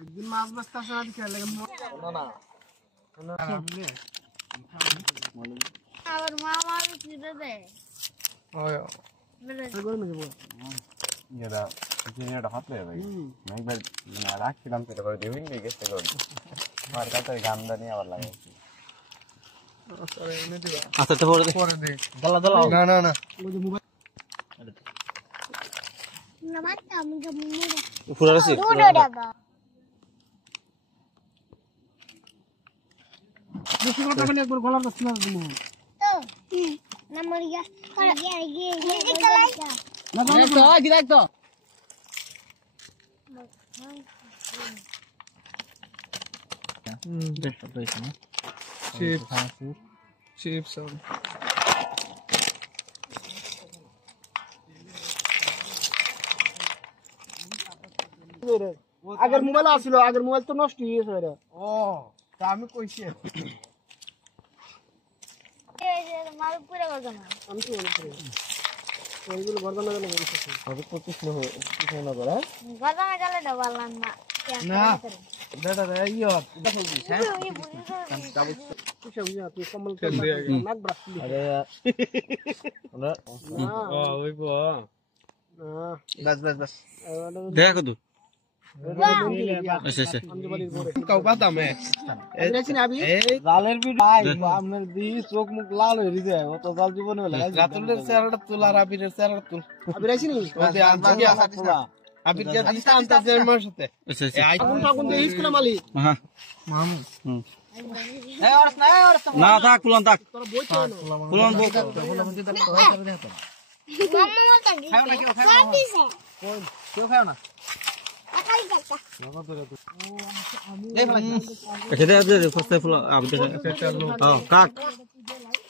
একদিন মাছ বাস্তা আসা দিকে লাগে না আর মামা দিতে দে ওই করে নেব এটা জিনিসটা হাতলে ভাই একবার মানে রাখছিলাম সেটা করে দেবেন দিয়ে গেছে করে আর কাছে গান্দা নিয়ে আবার লাগে আচ্ছা তো পরে দে দালা দালা না না না ওই যে মোবাইল না মাত্তা আমি পুরো আছে দুটো ডাবা বেশি কথা বলে একবার গলার কাছে না দিমু তো নাম্বার গিয়া করে গিয়ে দিতে লাগা না তো গিরাই তো দেখো তো এখানে চিপস আগের মোবাইল আছিল আগের মোবাইল তো নষ্ট হয়ে গেছে রে ও তা আমি কইছি এই যে মাল পুরো গজনা আমি কি বলছি ওইগুলো বর্ধমান গেলে বলছি হবে 25 হবে কিছু না করে গজনা গেলে ডবালাম না না দাদা রে ইয়া দেখো কি হ্যাঁ তুই কমল নাক ব্রাসলি আরে আমরা ওই গো বাস বাস বাস দেখো তো আচ্ছা আচ্ছা কাউ বাদাম এ এসিন আবি জালের বি ভাই আপনার দি চোখ মুখ লাল হয়ে যায় ও তো জাল জীবনে হলো রাতুলের চেহারাটা তোলা আর আবিরের চেহারাটা তোল আবির আইছিনি ওতে আনছি আসা আবির কে দিস আনতা যে মার সাথে আচ্ছা আচ্ছা আগুন ঠাকুন দিয়ে স্কুলে মালি হ্যাঁ মামু এ অরস না থাক কুলন থাক তোর বই তো কুলন বউ মাম্মা বলতা কি সব দিছে কোন কেউ খাও না একাই যাচ্ছে এটা দে ফার্স্ট ফুল আবি দে হ্যাঁ কাট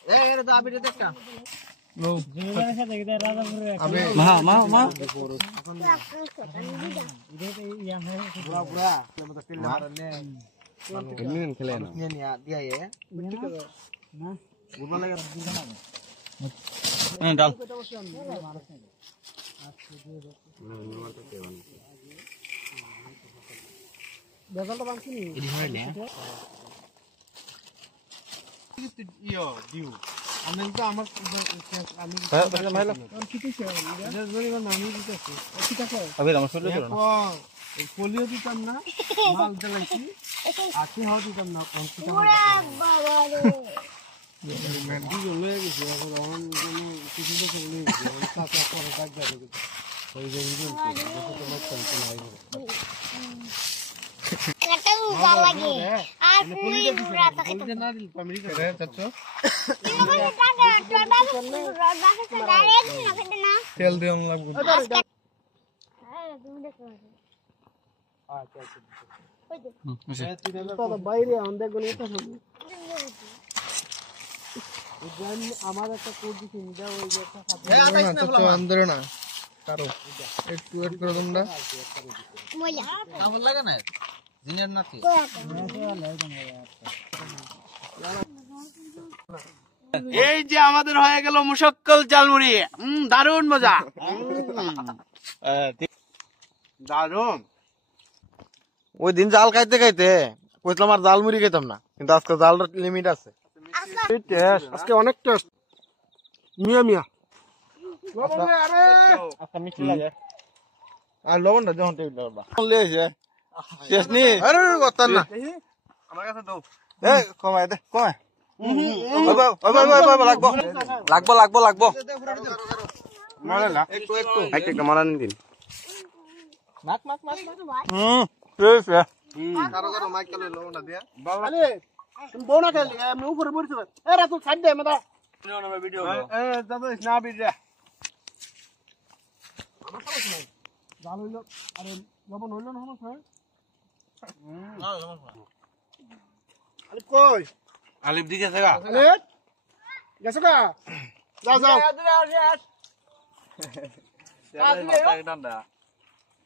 এ এর তো আবির দেখটা মা মা বুড়া বুড়া মত তেল মারনে এমনি খেলে না নিয়ে নিয়া দিয়া এ না বুড়া লাগে হ্যাঁ ডাল বেজালটা বাংছি নি এডি হইলে ইয়ো দিউ আমি তো আমার আমি হ্যাঁ ভাইলা কি কইছে এটা জরিবার নামি দিতেছে কি টাকা আবে আমার চলে গেল না পোলিও দিতাম না মাল দিলাইছি আকি হাও দিতাম না কোন কি টাকা পুরা বাবা রে মেন্ডি লয়ে গেছে এখন অন কিছু তো চলে গেছে টাকা পরে কাজ যাবে ওই যে ইজন তো তোমার টেনশন হয়ে গেল এটা উজা লাগে আর পুরি পুরা তাকে বলতে না দিল ফ্যামিলি রে চাচু তেল দিও লাগবে বাইরে আমাদের গলি তো আমার একটা কোড দিছি নিদা ওই যে একটা আন্দরে না কারো একটু এড করে দেন না কেমন লাগে না জিনিয়ার নাকি এই যে আমাদের হয়ে গেল মুশক্কল জালমুড়ি দারুণ মজা দারুণ ওই দিন জাল খাইতে খাইতে কইলাম আর জাল মুড়ি খাইতাম না কিন্তু আজকে জালটার লিমিট আছে আজকে অনেক টেস্ট মিয়া মিয়া আচ্ছা মিষ্টি লাগে আর লবণটা যখন টেবিল লাগবা লেছে টেস্ট নি আরে কথা না আমার কাছে দাও এ কমাই দে কমাই লাগবো মারে না একটু একটা মারান দিন ঠিক আছে কারো কারো মাইক কেলে লওনা দিয়া আরে তুমি বোনা খেলি আমি উপরে পড়ছি এ রাতুল ছাড় দে মেদা ভিডিও এ দাদা না বিড়া আমার কাছে নাই জাল হইলো আরে লবণ হইলো না আমার স্যার আরে কই আলিফ দিকে থাকা আরে গেছো কা যাও যাও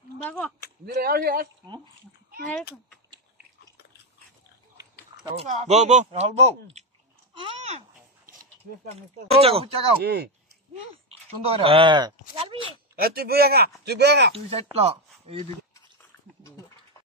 বাগো দিরে আর ইয়াস বো রাহুল বউ চাগাও সুন্দর হ্যাঁ যাবি তুই বইয়া খা তুই সাইড ল এই